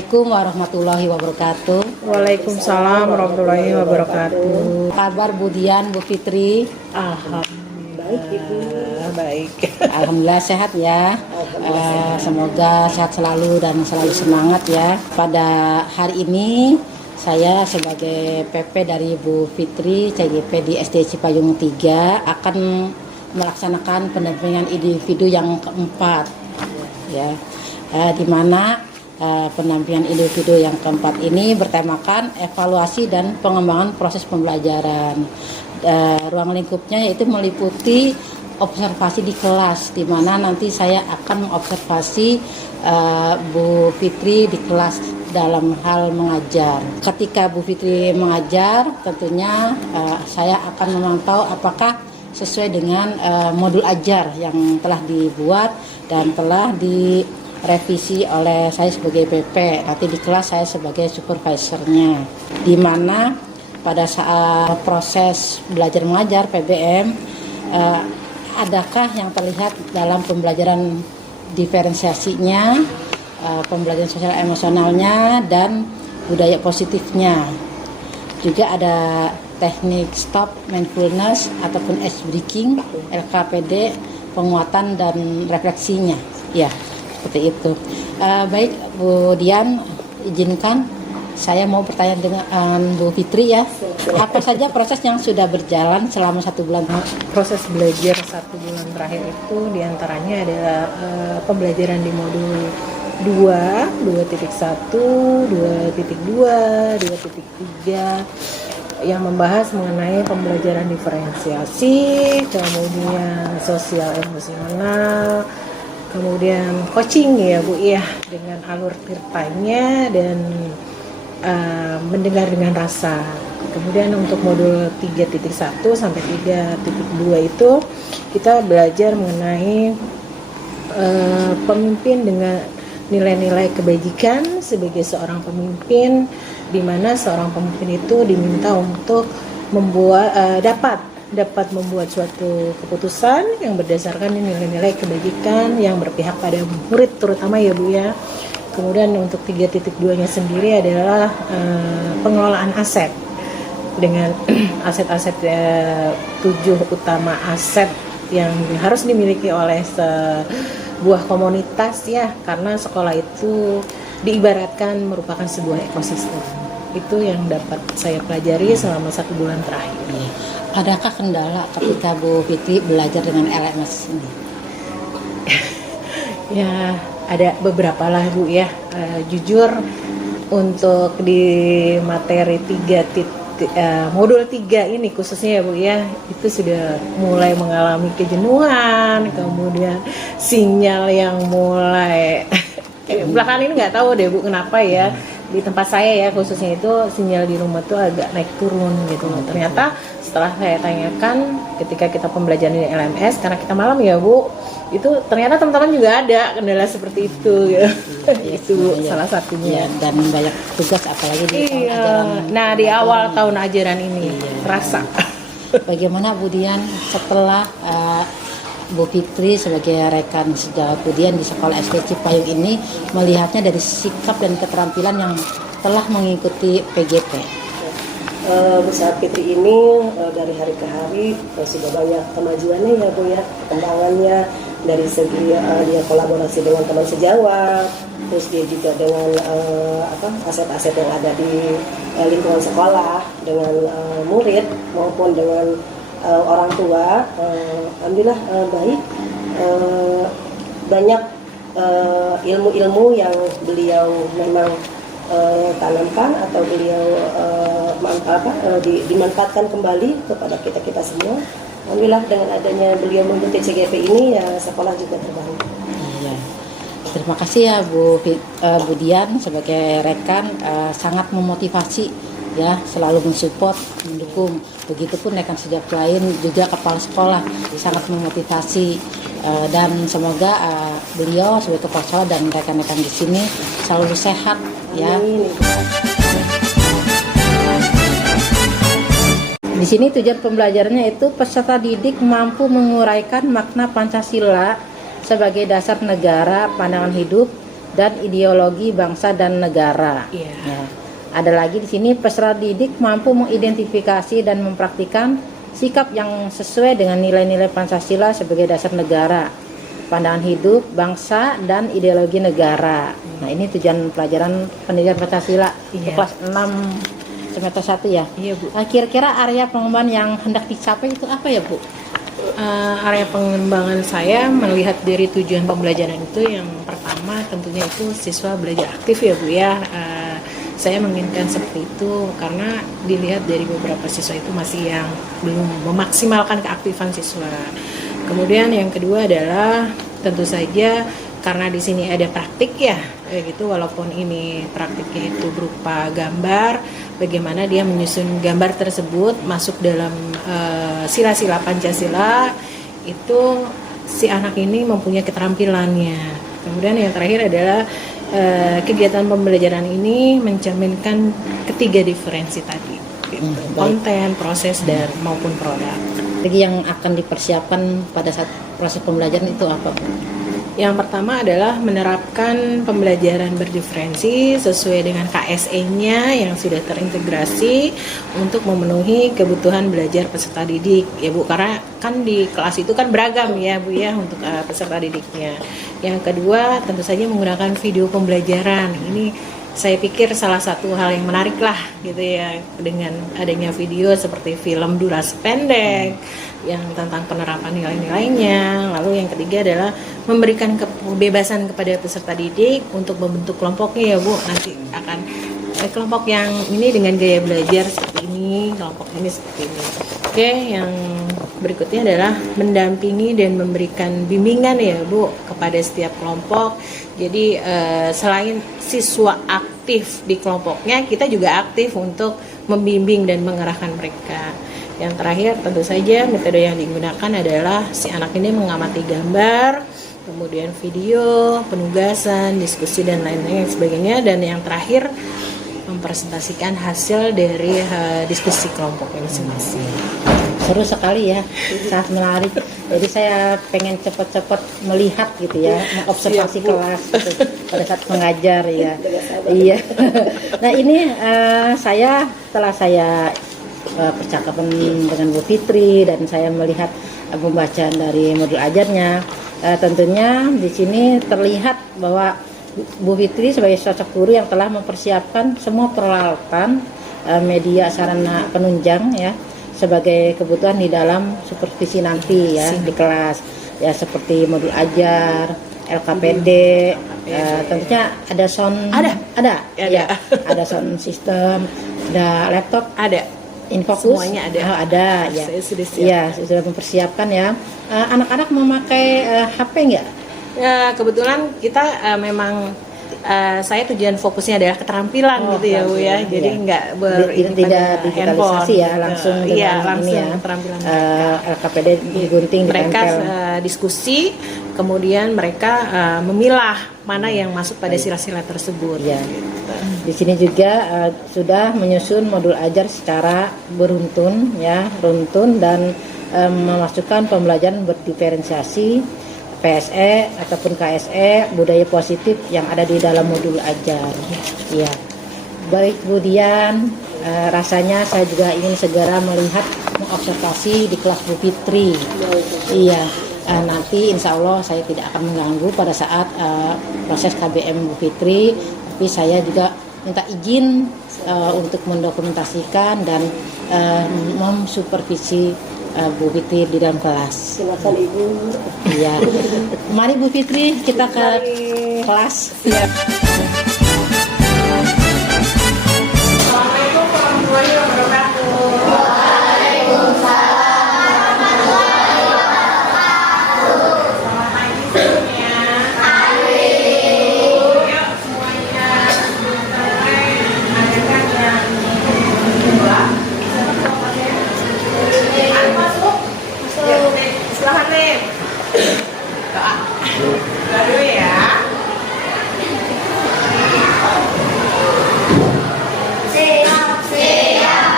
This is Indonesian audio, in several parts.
Assalamualaikum warahmatullahi wabarakatuh. Waalaikumsalam warahmatullahi wabarakatuh. Kabar Bu Dian, Bu Fitri? Alhamdulillah baik. Alhamdulillah sehat ya. Semoga sehat selalu dan selalu semangat ya. Pada hari ini saya sebagai PP dari Bu Fitri CGP di SD Cipayung 3 akan melaksanakan pendampingan individu yang keempat ya. Di mana pendampingan individu yang keempat ini bertemakan evaluasi dan pengembangan proses pembelajaran. Ruang lingkupnya yaitu meliputi observasi di kelas, di mana nanti saya akan mengobservasi Bu Fitri di kelas dalam hal mengajar. Ketika Bu Fitri mengajar, tentunya saya akan memantau apakah sesuai dengan modul ajar yang telah dibuat dan telah direvisi oleh saya sebagai PP. Nanti di kelas saya sebagai supervisornya, di mana pada saat proses belajar mengajar PBM adakah yang terlihat dalam pembelajaran diferensiasinya, pembelajaran sosial emosionalnya, dan budaya positifnya. Juga ada teknik stop mindfulness ataupun ice breaking, LKPD, penguatan dan refleksinya. Ya, seperti itu. Baik Bu Dian, izinkan saya mau bertanya dengan Bu Fitri ya. Apa saja proses yang sudah berjalan selama 1 bulan? Proses belajar 1 bulan terakhir itu diantaranya adalah pembelajaran di modul 2, 2.1, 2.2, 2.3 yang membahas mengenai pembelajaran diferensiasi, kemudian sosial emosional, kemudian coaching ya Bu ya, dengan alur tirtanya dan mendengar dengan rasa. Kemudian untuk modul 3.1 sampai 3.2 itu kita belajar mengenai pemimpin dengan nilai-nilai kebajikan sebagai seorang pemimpin, di mana seorang pemimpin itu diminta untuk membuat dapat membuat suatu keputusan yang berdasarkan nilai-nilai kebajikan yang berpihak pada murid terutama ya Bu ya. Kemudian untuk 3.2-nya sendiri adalah pengelolaan aset dengan aset-aset 7 utama aset yang harus dimiliki oleh sebuah komunitas ya, karena sekolah itu diibaratkan merupakan sebuah ekosistem. Itu yang dapat saya pelajari selama 1 bulan terakhir. Adakah kendala ketika Bu Fitri belajar dengan LMS ini? Ya, ada beberapa lah Bu ya. Jujur untuk di materi modul 3 ini khususnya ya Bu ya, itu sudah mulai mengalami kejenuhan, kemudian sinyal yang mulai belakangan ini nggak tahu deh Bu kenapa ya, di tempat saya ya khususnya itu sinyal di rumah tuh agak naik turun gitu. Ternyata setelah saya tanyakan ketika kita pembelajaran di LMS, karena kita malam ya Bu, itu ternyata teman-teman juga ada kendala seperti itu ya. Itu salah satunya. Dan banyak tugas apalagi di tahun ajaran. Nah di awal tahun ajaran ini terasa. Bagaimana Bu Dian setelah Bu Fitri sebagai rekan sejawat Bu Dian di sekolah SD Cipayung ini melihatnya dari sikap dan keterampilan yang telah mengikuti PGP? Bersama Fitri ini dari hari ke hari sudah banyak kemajuannya ya Bu ya, perkembangannya dari segi dia kolaborasi dengan teman sejawat, terus dia juga dengan aset-aset yang ada di lingkungan sekolah, dengan murid maupun dengan orang tua. Alhamdulillah baik, banyak ilmu-ilmu yang beliau memang tanamkan atau beliau dimanfaatkan kembali kepada kita semua. Alhamdulillah dengan adanya beliau mengikuti CGP ini ya sekolah juga terbantu. Iya. Terima kasih ya Bu Dian sebagai rekan, sangat memotivasi ya, selalu mensupport, mendukung. Begitupun rekan sejawat lain juga kepala sekolah sangat memotivasi, dan semoga beliau sebagai kepala sekolah dan rekan-rekan di sini selalu sehat ya. Di sini tujuan pembelajarannya itu peserta didik mampu menguraikan makna Pancasila sebagai dasar negara, pandangan hidup, dan ideologi bangsa dan negara. Iya. Ya. Ada lagi di sini peserta didik mampu mengidentifikasi dan mempraktikkan sikap yang sesuai dengan nilai-nilai Pancasila sebagai dasar negara, pandangan hidup, bangsa, dan ideologi negara. Nah, ini tujuan pelajaran pendidikan Pancasila Iya. kelas 6 semester 1 ya. Iya, Bu. Nah, kira-kira area pengembangan yang hendak dicapai itu apa ya, Bu? Area pengembangan saya melihat dari tujuan pembelajaran itu, yang pertama tentunya itu siswa belajar aktif ya Bu ya. Saya menginginkan seperti itu karena dilihat dari beberapa siswa itu masih yang belum memaksimalkan keaktifan siswa. Kemudian yang kedua adalah tentu saja karena di sini ada praktik ya, kayak gitu, walaupun ini praktiknya itu berupa gambar, bagaimana dia menyusun gambar tersebut masuk dalam sila-sila Pancasila, itu si anak ini mempunyai keterampilannya. Kemudian yang terakhir adalah kegiatan pembelajaran ini mencerminkan ketiga diferensi tadi, gitu. Baik. Konten, proses, dan maupun produk. Lagi yang akan dipersiapkan pada saat proses pembelajaran itu apa, Bu? Yang pertama adalah menerapkan pembelajaran berdiferensi sesuai dengan KSE-nya yang sudah terintegrasi untuk memenuhi kebutuhan belajar peserta didik ya Bu, karena kan di kelas itu kan beragam ya Bu ya untuk peserta didiknya. Yang kedua tentu saja menggunakan video pembelajaran. Ini saya pikir salah satu hal yang menarik lah gitu ya, dengan adanya video seperti film durasi pendek yang tentang penerapan nilai-nilainya. Lalu yang ketiga adalah memberikan kebebasan kepada peserta didik untuk membentuk kelompoknya ya Bu. Nanti akan kelompok yang ini dengan gaya belajar seperti ini, kelompok ini seperti ini. Oke, yang berikutnya adalah mendampingi dan memberikan bimbingan ya Bu kepada setiap kelompok. Jadi selain siswa aktif di kelompoknya, kita juga aktif untuk membimbing dan mengarahkan mereka. Yang terakhir tentu saja metode yang digunakan adalah si anak ini mengamati gambar, kemudian video, penugasan, diskusi dan lain-lain sebagainya, dan yang terakhir mempresentasikan hasil dari diskusi kelompoknya masing-masing. Seru sekali ya, sangat menarik. Jadi saya pengen cepat-cepat melihat gitu ya, mengobservasi kelas gitu, pada saat mengajar ya. Iya. Nah ini setelah saya percakapan dengan Bu Fitri dan saya melihat pembacaan dari modul ajarnya, tentunya di sini terlihat bahwa Bu Fitri sebagai sosok guru yang telah mempersiapkan semua peralatan media sarana penunjang ya sebagai kebutuhan di dalam supervisi nanti ya di kelas ya, seperti modul ajar, LKPD, tentunya ada sound, ada sound system, ada laptop, ada Infocus, semuanya ada. ada ya. Saya sudah siapkan. Ya, sudah mempersiapkan ya. Anak-anak memakai HP enggak? Ya, kebetulan kita memang saya tujuan fokusnya adalah keterampilan gitu ya Bu ya. Jadi nggak tidak digitalisasi ya, langsung dengan langsung ini ya, keterampilan LKPD digunting, mereka ditempel. diskusi, kemudian mereka memilah mana yang masuk pada sila-sila tersebut. Ya. Di sini juga sudah menyusun modul ajar secara beruntun ya, runtun dan memasukkan pembelajaran berdiferensiasi, PSE ataupun KSE, budaya positif yang ada di dalam modul ajar. Ya. Baik Bu Dian, rasanya saya juga ingin segera melihat, mengobservasi di kelas Bu Fitri. Iya. Nanti insya Allah saya tidak akan mengganggu pada saat proses KBM Bu Fitri, tapi saya juga minta izin untuk mendokumentasikan dan memsupervisi Bu Fitri di dalam kelas. Silakan Ibu. Iya. Mari Bu Fitri kita ke kelas. Ya. Assalamualaikum warahmatullahi wabarakatuh. Selamat pagi semuanya. Yuk semuanya mulai mengadakan yang kedua. Ayo masuk. Silahkan nih. Doa. Doa dulu ya. Siap.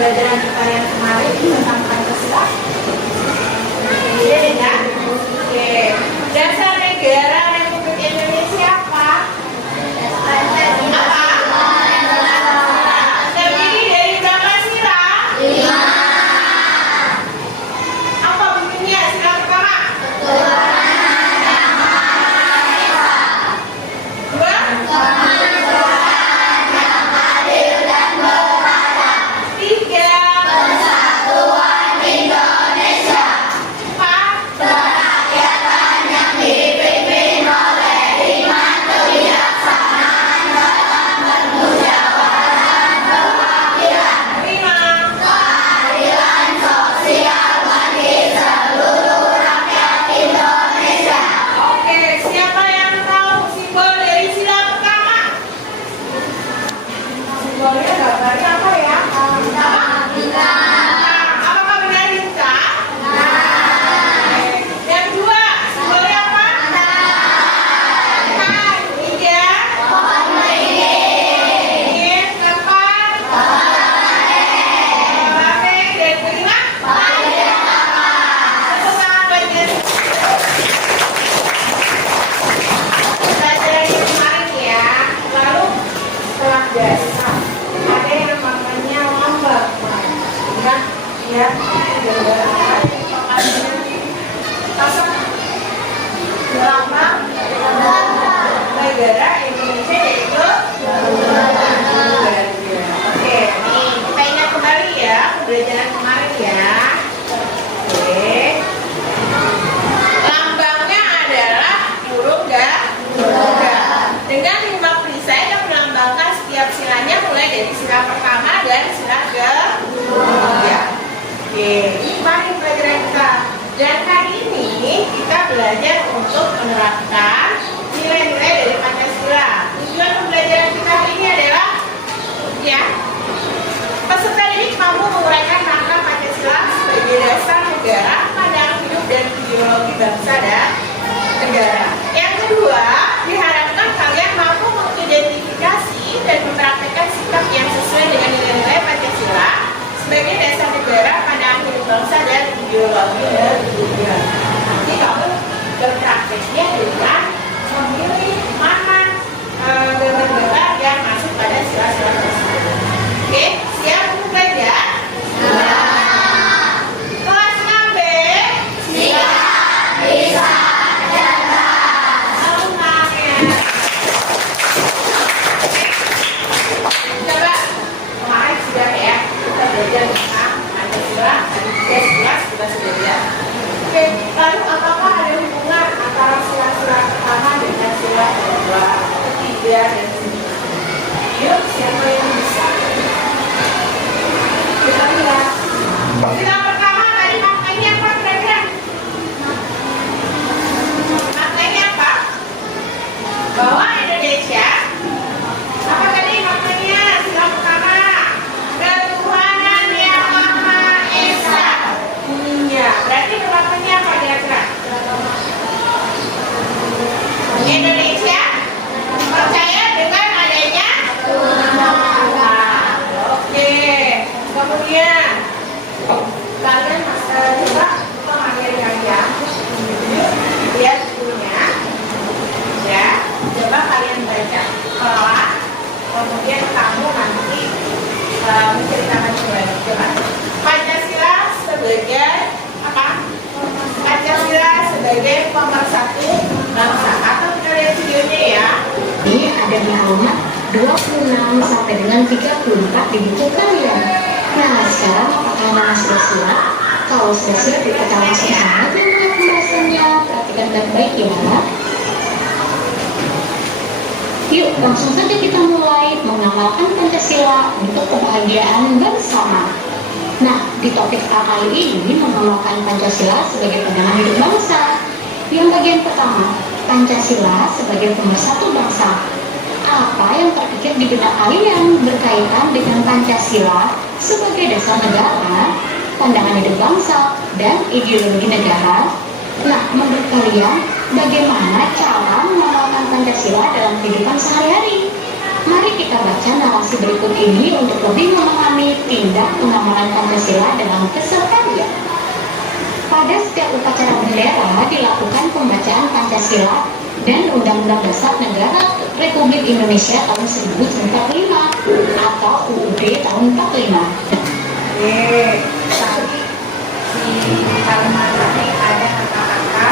pembelajaran kita yang kemarin tentang Pancasila? Iya kan? Oke. Dasar negara Republik Indonesia apa? Apa? Terdiri dari berapa sila? 5. Apa bunyinya sila pertama? Dua? Tiga. Oke, siapa yang tahu simbol dari sila pertama? Simbolnya gambarnya apa ya? Apakah benar Rinka? Yang kedua, simbolnya apa? Tiga. Ini keempat. Oke, dan kelima? Tepuk tangan buat Jess. Pelajaran yang kemarin ya, lalu setelah dasar ada yang namanya lambang. Ingat ya, negara pasang lambang negara Indonesia yaitu Oke, nih kita ingat kembali ya pembelajaran kemarin ya. Oke. Lambangnya adalah burung ga. Dengan 5 perisai yang melambangkan setiap silanya mulai dari sila pertama dan sila ketiga. Oke, ini kemarin pelajaran kita. Dan kali ini kita belajar untuk menerapkan nilai-nilai dari Pancasila. Tujuan pembelajaran kita hari ini adalah ya, peserta didik mampu menguraikan makna Pancasila sebagai dasar negara, pandangan hidup dan ideologi bangsa dan negara. Yang kedua, diharapkan kalian mampu mengidentifikasi dan mempraktekkan sikap yang sesuai dengan nilai-nilai Pancasila sebagai dasar negara, pandangan hidup bangsa dan ideologi negara. Nanti kamu berprakteknya dengan memilih mana gambar-gambar yang masuk pada sila-sila tersebut. Oke, siap untuk belajar? Kelas 6B? Siap, bisa. Coba kemarin sudah ya kita belajar tentang Pancasila, tadi 11 kita sudah belajar. Oke, lalu apakah ada hubungan antara sila-sila pertama dengan sila kedua, ketiga dan seterusnya? Yuk, siapa yang bisa? Kita lihat. Sila pertama tadi maknanya apa kira-kira? Maknanya apa? Bahwa Indonesia apa tadi maknanya sila pertama? Ketuhanan yang Maha Esa. Iya, berarti maknanya apa kira-kira? Indonesia percaya dengan adanya Tuhan. Oke, kemudian kalian coba mengakhiri kalian lihat bukunya ya, coba kalian baca pelan, kemudian kamu nanti menceritakan kembali. Coba Pancasila sebagai apa? Pancasila sebagai pemersatu bangsa. Atau kita lihat videonya ya. Ini ada di halaman 26 sampai dengan 34 di buku kalian. Nah, sekarang apakah nama sila-sila? Kalau sila-sila kita langsung sangat dengan pembahasannya. Perhatikan baik-baik ya. Yuk, langsung saja kita mulai mengamalkan Pancasila untuk kebahagiaan bersama. Nah, di topik A kali ini mengamalkan Pancasila sebagai pandangan hidup bangsa. Yang bagian pertama, Pancasila sebagai pemersatu bangsa. Apa yang terpikir di benak kalian berkaitan dengan Pancasila sebagai dasar negara, pandangan hidup bangsa, dan ideologi negara? Nah, menurut kalian, bagaimana cara mengamalkan Pancasila dalam kehidupan sehari-hari? Mari kita baca narasi berikut ini untuk lebih memahami tindak pengamalan Pancasila dalam keseharian. Pada setiap upacara bendera dilakukan pembacaan Pancasila dan Undang-Undang Dasar Negara Republik Indonesia tahun 1945 atau UUD tahun 45. Tadi di halaman tadi ada kata-kata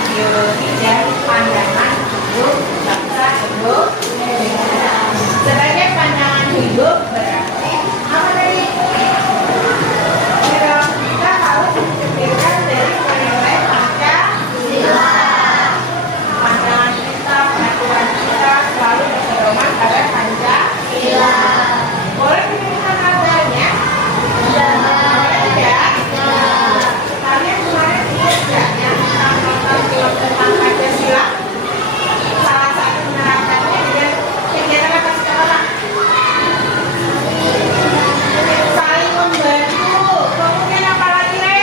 ideologi dan pandangan hidup bangsa Indonesia. Sebagai pandangan hidup berarti apa tadi? Kita harus dipikirkan dari nilai Pancasila. Pandangan kita, pengaturan kita selalu berpedoman pada Pancasila. Boleh dipikirkan harganya? Tidak. Kalian kemarin ingat nggak yang nonton film tentang Pancasila? Salah satu menerapkannya dengan kegiatan apa sekolah? Saling membantu. Kemudian apa lagi, Re?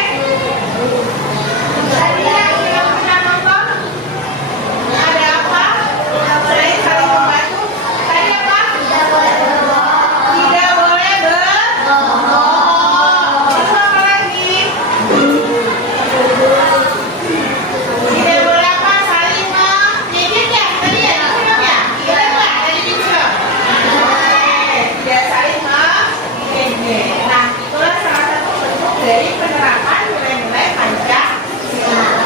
Tadi yang pernah nonton? Ada apa? Selain saling membantu, tadi apa? Tidak boleh berbohong. Tidak boleh berbohong. Terus apa lagi? Tidak boleh apa? Saling mengejek ya? Tadi ya di film ya? Boleh nggak? Tadi di film? Boleh. Tidak saling mengejek. Nah, itulah salah satu bentuk dari penerapan nilai-nilai Pancasila.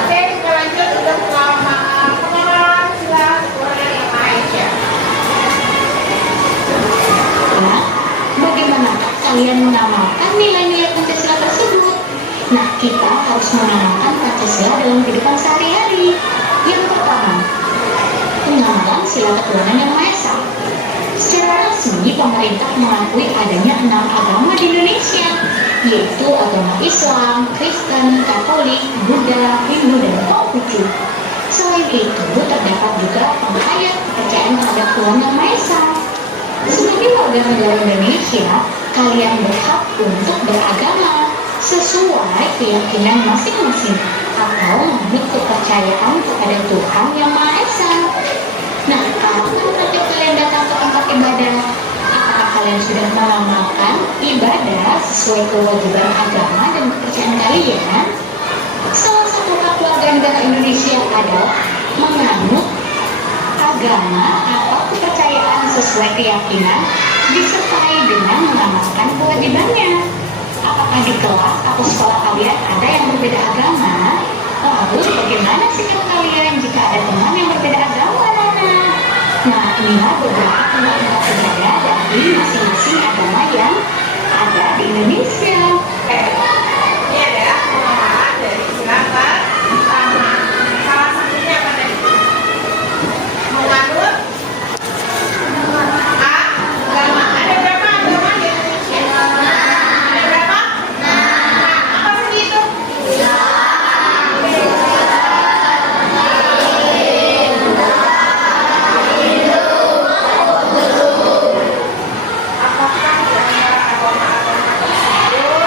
Oke, kita lanjut untuk pengamalan sila boleh yang lain ya. Nah, bagaimana kalian mengamalkan nilai-nilai Pancasila tersebut? Nah, kita harus mengamalkan Pancasila dalam kehidupan sehari-hari. Yang pertama, pengamalan sila ketuhanan yang Maha Esa. Secara resmi, pemerintah mengakui adanya 6 agama di Indonesia, yaitu agama Islam, Kristen, Katolik, Buddha, Hindu, dan Konghucu. Selain itu, terdapat juga penghayat kepercayaan terhadap Tuhan Yang Maha Esa. Sebagai warga negara Indonesia, kalian berhak untuk beragama sesuai keyakinan masing-masing atau menganut kepercayaan kepada Tuhan Yang Maha Esa. Nah, kalau nanti kalian datang ke tempat ibadah, apakah kalian sudah mengamalkan ibadah sesuai kewajiban agama dan kepercayaan kalian? Salah satu hak warga negara Indonesia adalah menganut agama atau kepercayaan sesuai keyakinan disertai dengan mengamalkan kewajibannya. Apakah di kelas atau sekolah kalian ada yang berbeda agama? Lalu bagaimana sikap kalian jika ada teman yang berbeda agama, Nana? Nah, inilah beberapa tempat-tempat ibadah dari masing-masing agama yang ada di Indonesia. Ini adalah pengamalan dari sila pertama. Salah satunya apa tadi? Menganut agama. Ada berapa agama di Indonesia? Ada berapa? Apa saja itu? Apakah di antara agama-agama tersebut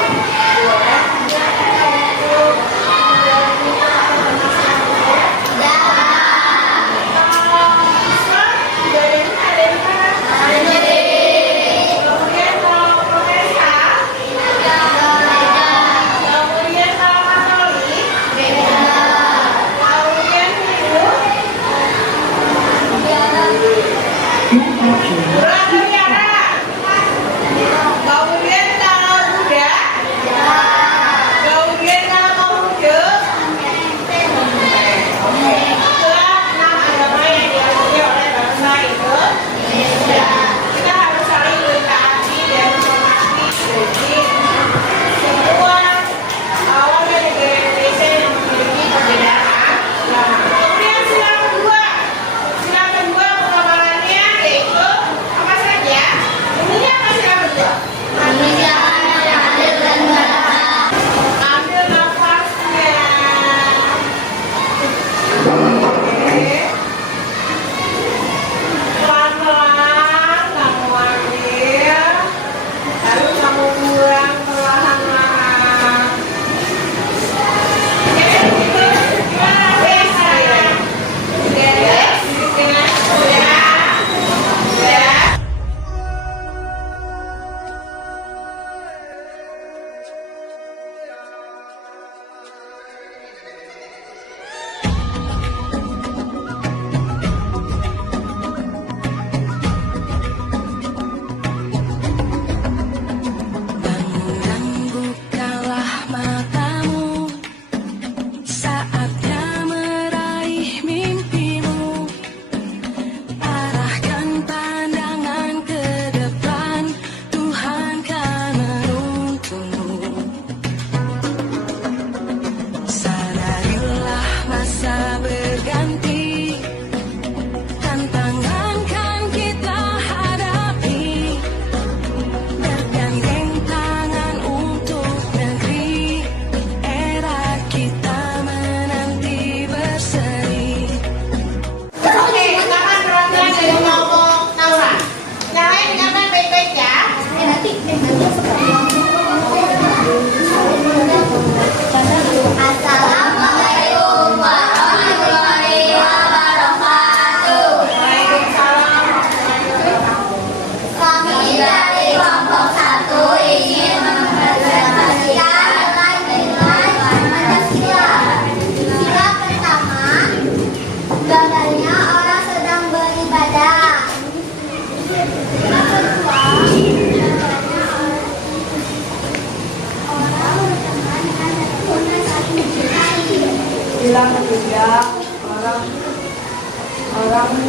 Bilang ketiga, orang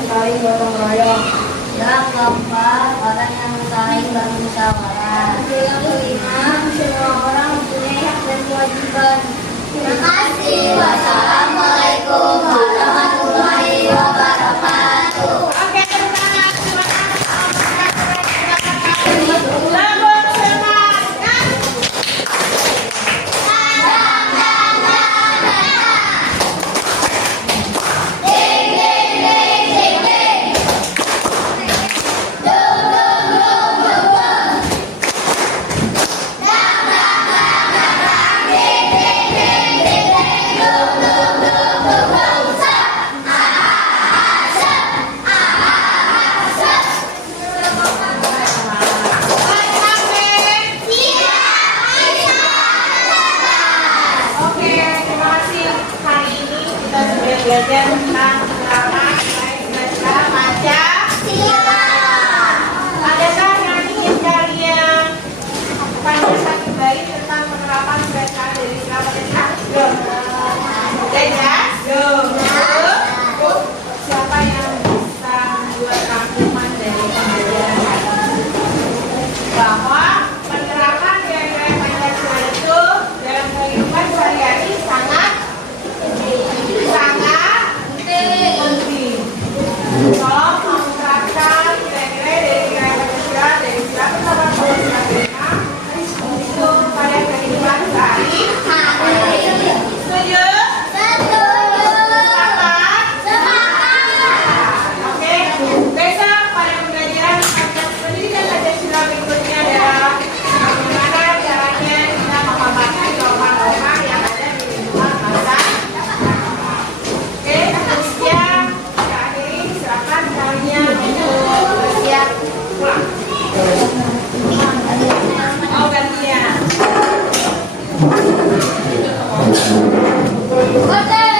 saling gotong royong. Yang keempat, orang yang saling bermusyawarah. Yang kelima, semua orang mempunyai hak dan kewajiban. Terima kasih. Wassalamualaikum warahmatullahi wabarakatuh. Oke, terima kasih. Selamat semangat. Oke, terima kasih. Hari ini kita sudah belajar tentang penerapan nilai-nilai Pancasila. Adakah yang ingin kalian tanyakan kembali tentang penerapan nilai-nilai dari Sila Pancasila? Jelas? Siapa yang bisa membuat rangkuman dari pembelajaran hari ini? Bahwa penerapan nilai-nilai Pancasila itu dalam kehidupan sehari-hari sangat penting. Kalau mau menerapkan nilai-nilai dari nilai Pancasila dari Sila Persatuan Bangsa itu pada kehidupan sehari-hari. Setuju? Oke, besok pada pembelajaran pendidikan Pancasila berikutnya adalah bagaimana caranya kita menghormati norma-norma yang ada di lingkungan masyarakat. Oke, sekian kita akhiri. Silakan kalian untuk bersiap pulang. Oh, gantian. Waalaikumsalam warahmatullahi wabarakatuh.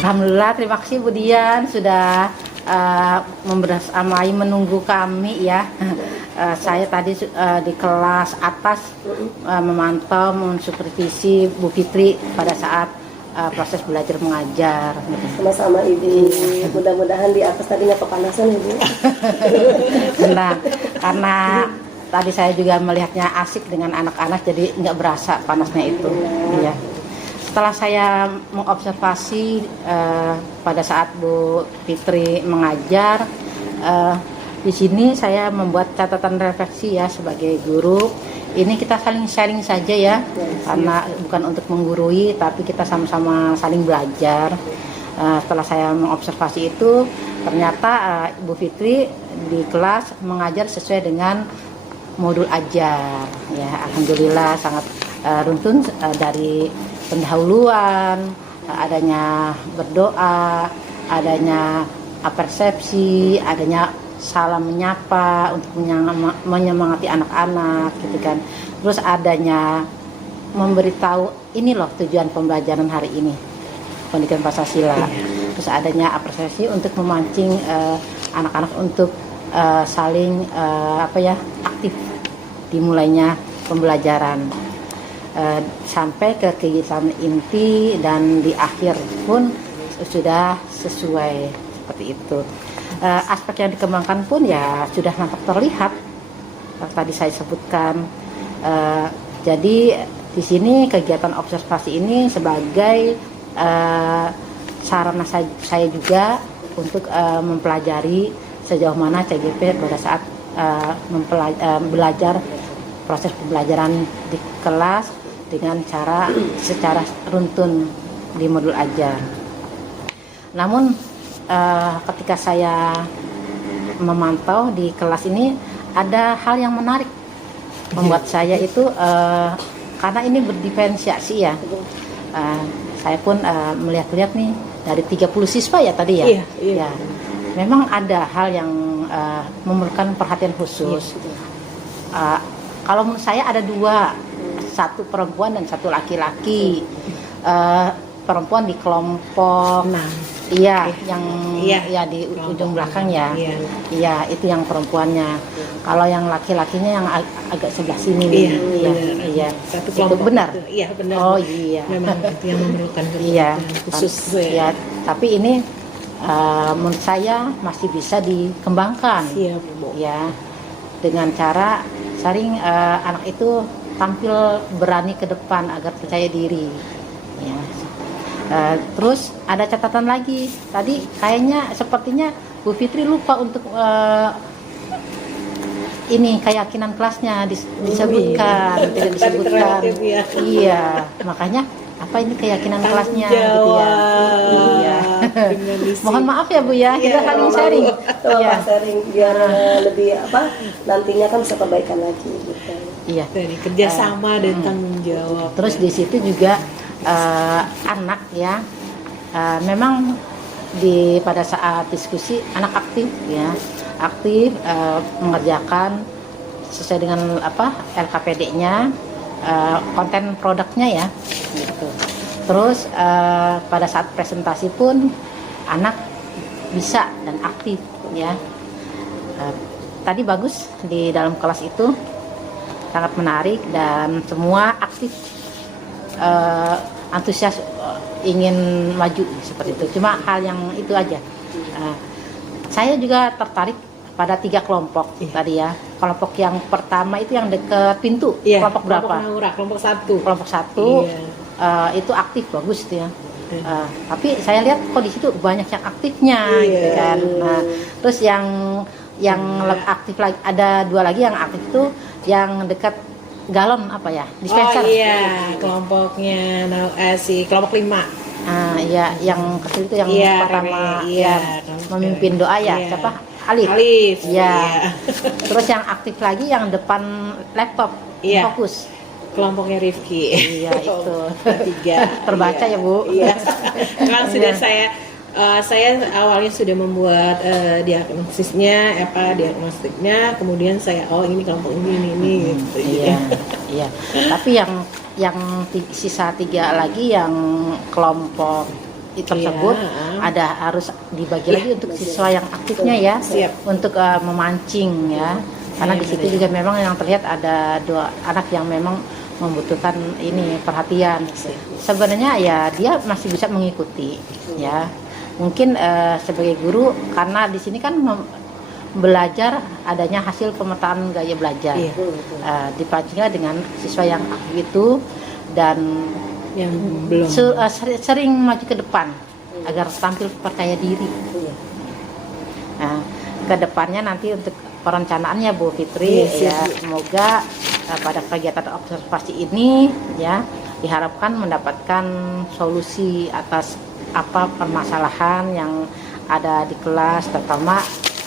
Alhamdulillah, terima kasih Bu Dian sudah membersamai menunggu kami ya. Saya tadi di kelas atas memantau, mensupervisi Bu Fitri pada saat proses belajar mengajar. Sama-sama Ibu. Mudah-mudahan di atas tadinya kepanasan Ibu. Benar, karena tadi saya juga melihatnya asik dengan anak-anak, jadi nggak berasa panasnya itu. Iya. Setelah saya mengobservasi pada saat Bu Fitri mengajar, di sini saya membuat catatan refleksi ya sebagai guru. Ini kita saling sharing saja ya, karena bukan untuk menggurui, tapi kita sama-sama saling belajar. Setelah saya mengobservasi itu, ternyata Ibu Fitri di kelas mengajar sesuai dengan modul ajar. Ya, alhamdulillah sangat runtun dari pendahuluan, adanya berdoa, adanya persepsi, adanya salam menyapa untuk menyemangati anak-anak gitu kan. Terus adanya memberitahu ini loh tujuan pembelajaran hari ini, pendidikan Pancasila. Terus adanya apresiasi untuk memancing anak-anak untuk saling aktif dimulainya pembelajaran. Sampai ke kegiatan inti dan di akhir pun sudah sesuai seperti itu. Aspek yang dikembangkan pun ya sudah nampak terlihat, tadi saya sebutkan. Jadi di sini kegiatan observasi ini sebagai sarana saya juga untuk mempelajari sejauh mana CGP pada saat belajar proses pembelajaran di kelas dengan secara runtun di modul ajar. Namun ketika saya memantau di kelas ini ada hal yang menarik membuat saya itu karena ini berdiferensiasi ya. Saya pun melihat-lihat nih dari 30 siswa ya tadi ya. Iya, iya. Ya. Memang ada hal yang memerlukan perhatian khusus. Kalau menurut saya ada dua, satu perempuan dan satu laki-laki. Perempuan di kelompok, iya, yang ya di ujung belakang ya, iya itu yang perempuannya. Kalau yang laki-lakinya yang agak sebelah sini, iya, Satu itu kelompok benar. itu. Iya benar. Oh iya, Memang itu yang memerlukan iya, perhatian khusus. ya. Tapi ini menurut saya masih bisa dikembangkan, Iya, Bu. ya, dengan cara sering anak itu tampil berani ke depan agar percaya diri, ya. Terus ada catatan lagi, tadi kayaknya sepertinya Bu Fitri lupa untuk ini keyakinan kelasnya disebutkan, tidak disebutkan. Ya. Iya, makanya apa ini keyakinan kelasnya gitu ya. Iya. Mohon maaf ya Bu ya, kita saling sharing. Iya. Sharing biar lebih nantinya kan bisa perbaikan lagi gitu. Iya. Dari kerjasama dan tanggung jawab. Terus di situ juga anak ya, memang pada saat diskusi anak aktif ya, aktif mengerjakan sesuai dengan LKPD-nya, konten produknya ya, gitu. Terus pada saat presentasi pun anak bisa dan aktif ya. Tadi bagus di dalam kelas itu sangat menarik dan semua aktif. Antusias ingin maju seperti itu. Cuma hal yang itu aja. Saya juga tertarik pada 3 kelompok tadi ya. Kelompok yang pertama itu yang dekat pintu. Kelompok berapa? Kelompok 1. Kelompok 1 itu aktif, bagus itu ya. Tapi saya lihat kok di situ banyak yang aktifnya gitu kan. Nah, terus yang aktif lagi ada 2 lagi yang aktif itu yang dekat galon dispenser. Oh iya, kelompoknya kelompok 5. Iya, yang kecil itu yang pertama memimpin doa ya. Iya. Siapa? Alif. Iya. Terus yang aktif lagi yang depan laptop, fokus. Kelompoknya Rifki. Iya, itu. 3. Terbaca ya, Bu. Iya. Memang sudah saya awalnya sudah membuat diagnostiknya, kemudian saya ini kelompok ini gitu. Iya. Tapi yang sisa 3 lagi yang kelompok tersebut harus dibagi lagi untuk siswa yang aktifnya ya. Siap. Untuk memancing ya. Karena di situ juga memang yang terlihat ada 2 anak yang memang membutuhkan ini perhatian. Sebenarnya ya dia masih bisa mengikuti ya. Mungkin sebagai guru karena di sini kan belajar adanya hasil pemetaan gaya belajar. Dipancingnya dengan siswa yang aktif itu dan yang belum sering maju ke depan agar tampil percaya diri. Nah, ke depannya nanti untuk perencanaannya Bu Fitri ya, semoga pada kegiatan observasi ini ya diharapkan mendapatkan solusi atas permasalahan yang ada di kelas, terutama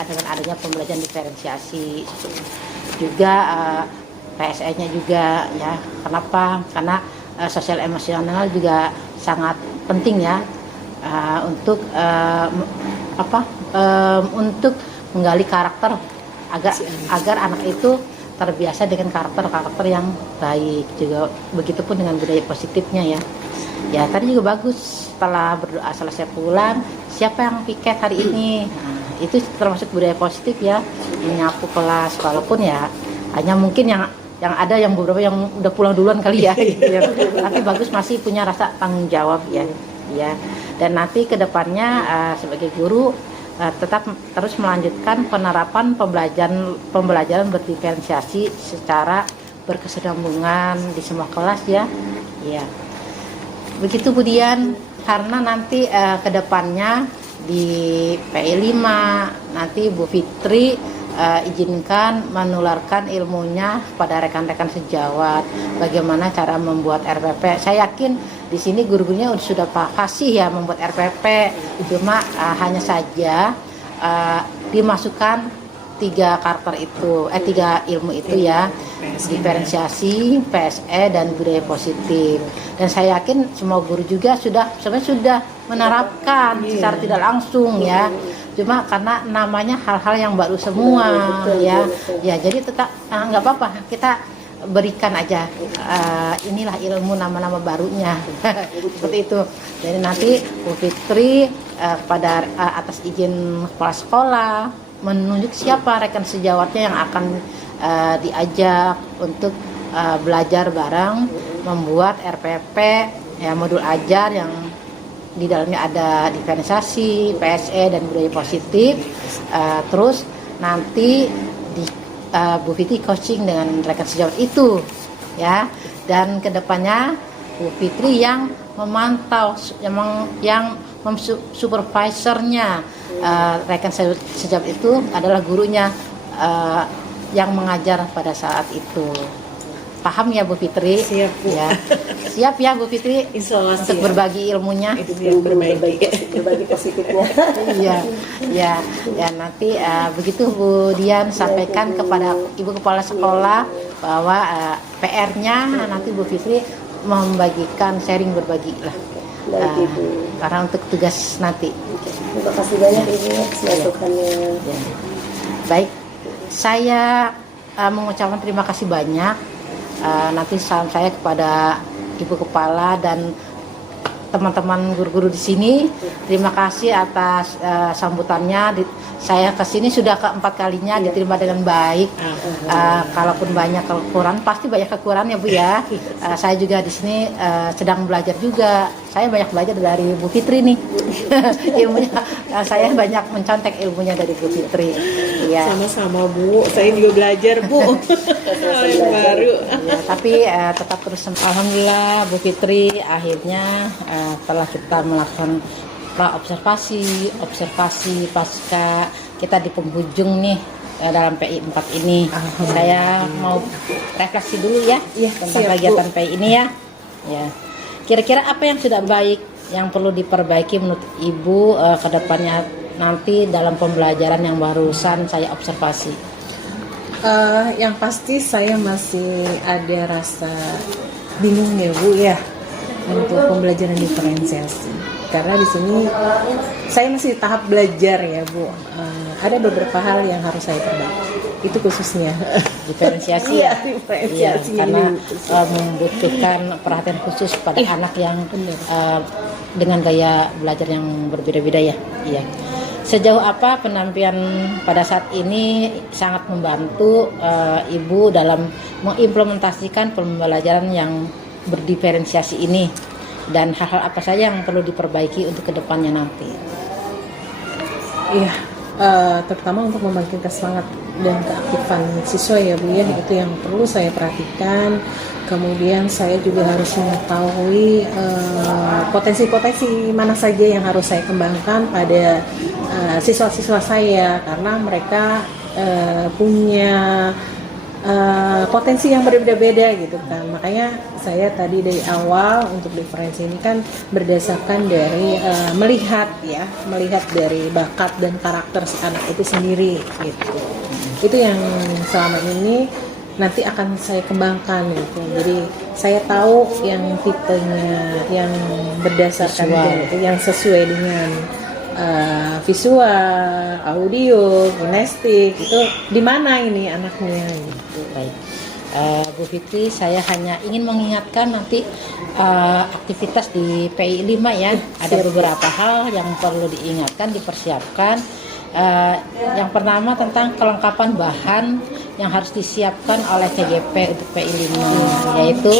dengan adanya pembelajaran diferensiasi. Juga PSE-nya juga ya. Kenapa? Karena sosial emosional juga sangat penting ya untuk untuk menggali karakter agar anak itu terbiasa dengan karakter yang baik. Juga begitupun dengan budaya positifnya ya. Ya tadi juga bagus, setelah berdoa selesai pulang, siapa yang piket hari ini? Nah, itu termasuk budaya positif ya, menyapu kelas, walaupun ya hanya mungkin yang ada yang beberapa yang udah pulang duluan kali ya, gitu ya. Tapi bagus masih punya rasa tanggung jawab ya. Dan nanti kedepannya sebagai guru tetap terus melanjutkan penerapan pembelajaran berdiferensiasi secara berkesinambungan di semua kelas ya. Begitu kemudian karena nanti kedepannya di PI 5 nanti Bu Fitri izinkan menularkan ilmunya pada rekan-rekan sejawat bagaimana cara membuat RPP. Saya yakin di sini guru-gurunya sudah fasih ya membuat RPP, cuma hanya saja dimasukkan tiga karakter itu, tiga ilmu itu ya, diferensiasi, PSE dan budaya positif. Dan saya yakin semua guru juga sebenarnya sudah menerapkan secara tidak langsung ya. Cuma karena namanya hal-hal yang baru semua ya. Ya jadi tetap nggak apa-apa, kita berikan aja inilah ilmu nama-nama barunya seperti itu. Jadi nanti Bu Fitri pada atas izin kepala sekolah menunjuk siapa rekan sejawatnya yang akan diajak untuk belajar bareng membuat RPP ya, modul ajar yang di dalamnya ada diferensiasi, PSE dan budaya positif. Terus nanti Bu Fitri coaching dengan rekan sejawat itu ya, dan kedepannya Bu Fitri yang memantau, yang supervisornya rekan sejawat itu adalah gurunya yang mengajar pada saat itu. Paham ya Bu Fitri? Siap, Bu. Ya. Siap ya Bu Fitri Insya Allah untuk siap. berbagi ilmunya. Itu yang berbagi. berbagi positifnya. Ya nanti begitu Bu Dian sampaikan kepada Ibu Kepala Sekolah bahwa PR-nya nanti Bu Fitri membagikan, sharing, berbagi lah. Baik, Ibu. Karena untuk tugas nanti. Terima kasih banyak Ibu atas masukannya. Ya. Baik, saya mengucapkan terima kasih banyak. Nanti salam saya kepada Ibu Kepala dan teman-teman guru-guru di sini. Terima kasih atas sambutannya. Saya ke sini sudah keempat kalinya, diterima dengan baik. Kalaupun banyak kekurangan, pasti banyak kekurangan ya Bu ya. Saya juga di sini sedang belajar juga. Saya banyak belajar dari Bu Fitri nih. Ilmunya, saya banyak mencontek ilmunya dari Bu Fitri. Ya. Sama-sama Bu, saya juga belajar Bu. Hal yang baru. Ya, tapi tetap terus. Alhamdulillah Bu Fitri akhirnya telah kita melakukan observasi pasca kita di penghujung nih dalam PI 4 ini. Saya mau refleksi dulu ya, tentang siap, kegiatan Bu. PI ini ya. Ya. Kira-kira apa yang sudah baik yang perlu diperbaiki menurut Ibu ke depannya nanti dalam pembelajaran yang barusan saya observasi? Yang pasti saya masih ada rasa bingung ya Bu ya untuk pembelajaran diferensiasi, karena di sini saya masih tahap belajar ya Bu. Ada beberapa hal yang harus saya perbaiki, itu khususnya Diferensiasi Iya, ya. diferensiasi Iya, karena ini. membutuhkan perhatian khusus pada anak yang dengan gaya belajar yang berbeda-beda ya. Iya. Sejauh apa penampilan pada saat ini sangat membantu Ibu dalam mengimplementasikan pembelajaran yang berdiferensiasi ini, dan hal-hal apa saja yang perlu diperbaiki untuk kedepannya nanti? Iya, terutama untuk membangkitkan semangat dan keaktifan siswa ya Bu ya, itu yang perlu saya perhatikan. Kemudian saya juga harus mengetahui potensi-potensi mana saja yang harus saya kembangkan pada siswa-siswa saya, karena mereka punya potensi yang berbeda-beda gitu kan. Makanya saya tadi dari awal untuk diferensi ini kan berdasarkan dari melihat dari bakat dan karakter si anak itu sendiri gitu. Itu yang selama ini nanti akan saya kembangkan gitu. Jadi saya tahu yang tipenya yang berdasarkan yang sesuai dengan visual, audio, kinestik, itu di mana ini anaknya gitu. Baik. Bu Fitri, saya hanya ingin mengingatkan nanti aktivitas di PI 5 ya. Ada beberapa hal yang perlu diingatkan, dipersiapkan. Yang pertama tentang kelengkapan bahan yang harus disiapkan oleh CGP untuk PI 5, yaitu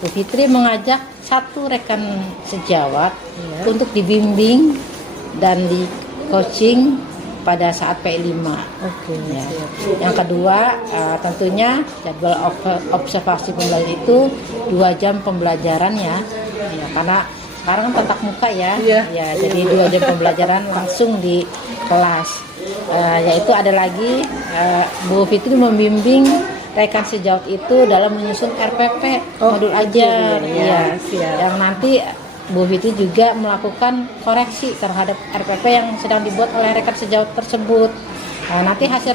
Bu Fitri mengajak satu rekan sejawat untuk dibimbing dan di coaching pada saat PI 5. Ya. Yang kedua tentunya jadwal observasi pembelajaran itu 2 jam pembelajaran ya, karena sekarang kan tatap muka ya, jadi 2 jam pembelajaran langsung di kelas. Yaitu ada lagi Bu Fitri membimbing rekan sejawat itu dalam menyusun RPP modul ajar, yang nanti Bu Fitri juga melakukan koreksi terhadap RPP yang sedang dibuat oleh rekan sejawat tersebut. Nanti hasil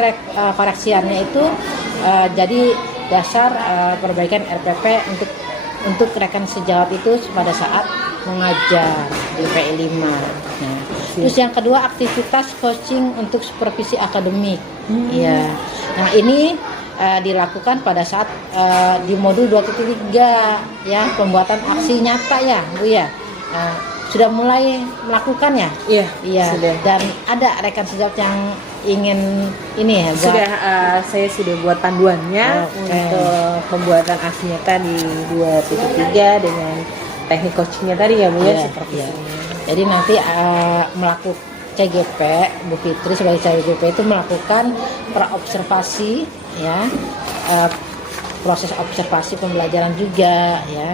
koreksiannya itu jadi dasar perbaikan RPP untuk rekan sejawat itu pada saat mengajar di PI 5. Nah, terus yang kedua aktivitas coaching untuk supervisi akademik. Iya. Nah, ini dilakukan pada saat di modul 2.3 ya, pembuatan aksi nyata ya, Bu ya. Sudah mulai melakukan ya? Iya. Sudah. Dan ada rekan sejawat yang ingin ini ya, Sudah saya sudah buat panduannya Oke. untuk pembuatan aksi nyata di 2.3 dengan teknik coachingnya tadi ya Bu ya, Iya, seperti iya. ini. Jadi nanti melakukan CGP, Bu Fitri sebagai CGP itu melakukan praobservasi ya, proses observasi pembelajaran juga ya.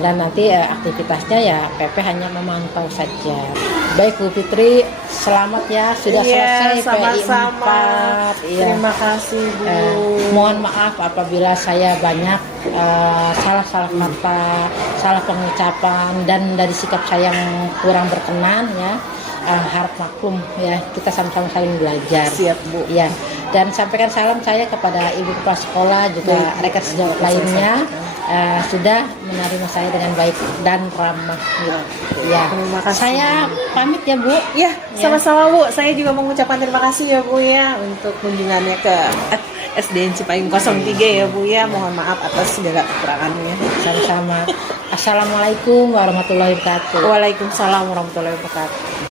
Dan nanti aktivitasnya ya PP hanya memantau saja. Baik Bu Fitri, selamat ya sudah selesai PI 4. sama-sama. Iya. Terima kasih Bu. Mohon maaf apabila saya banyak salah kata, salah pengucapan dan dari sikap saya yang kurang berkenan ya. Harap maklum ya, kita sama-sama saling belajar. Siap Bu. Ya, dan sampaikan salam saya kepada ibu kepala sekolah juga rekan sejawat lainnya sudah menerima saya dengan baik dan ramah. Ya, Terima kasih. saya pamit ya Bu. Ya, sama-sama Bu. Saya juga mengucapkan terima kasih ya Bu ya untuk kunjungannya ke SDN Cipayung 03 ya Bu ya. Mohon maaf atas segala kekurangannya. Sama-sama. Assalamualaikum warahmatullahi wabarakatuh. Waalaikumsalam warahmatullahi wabarakatuh.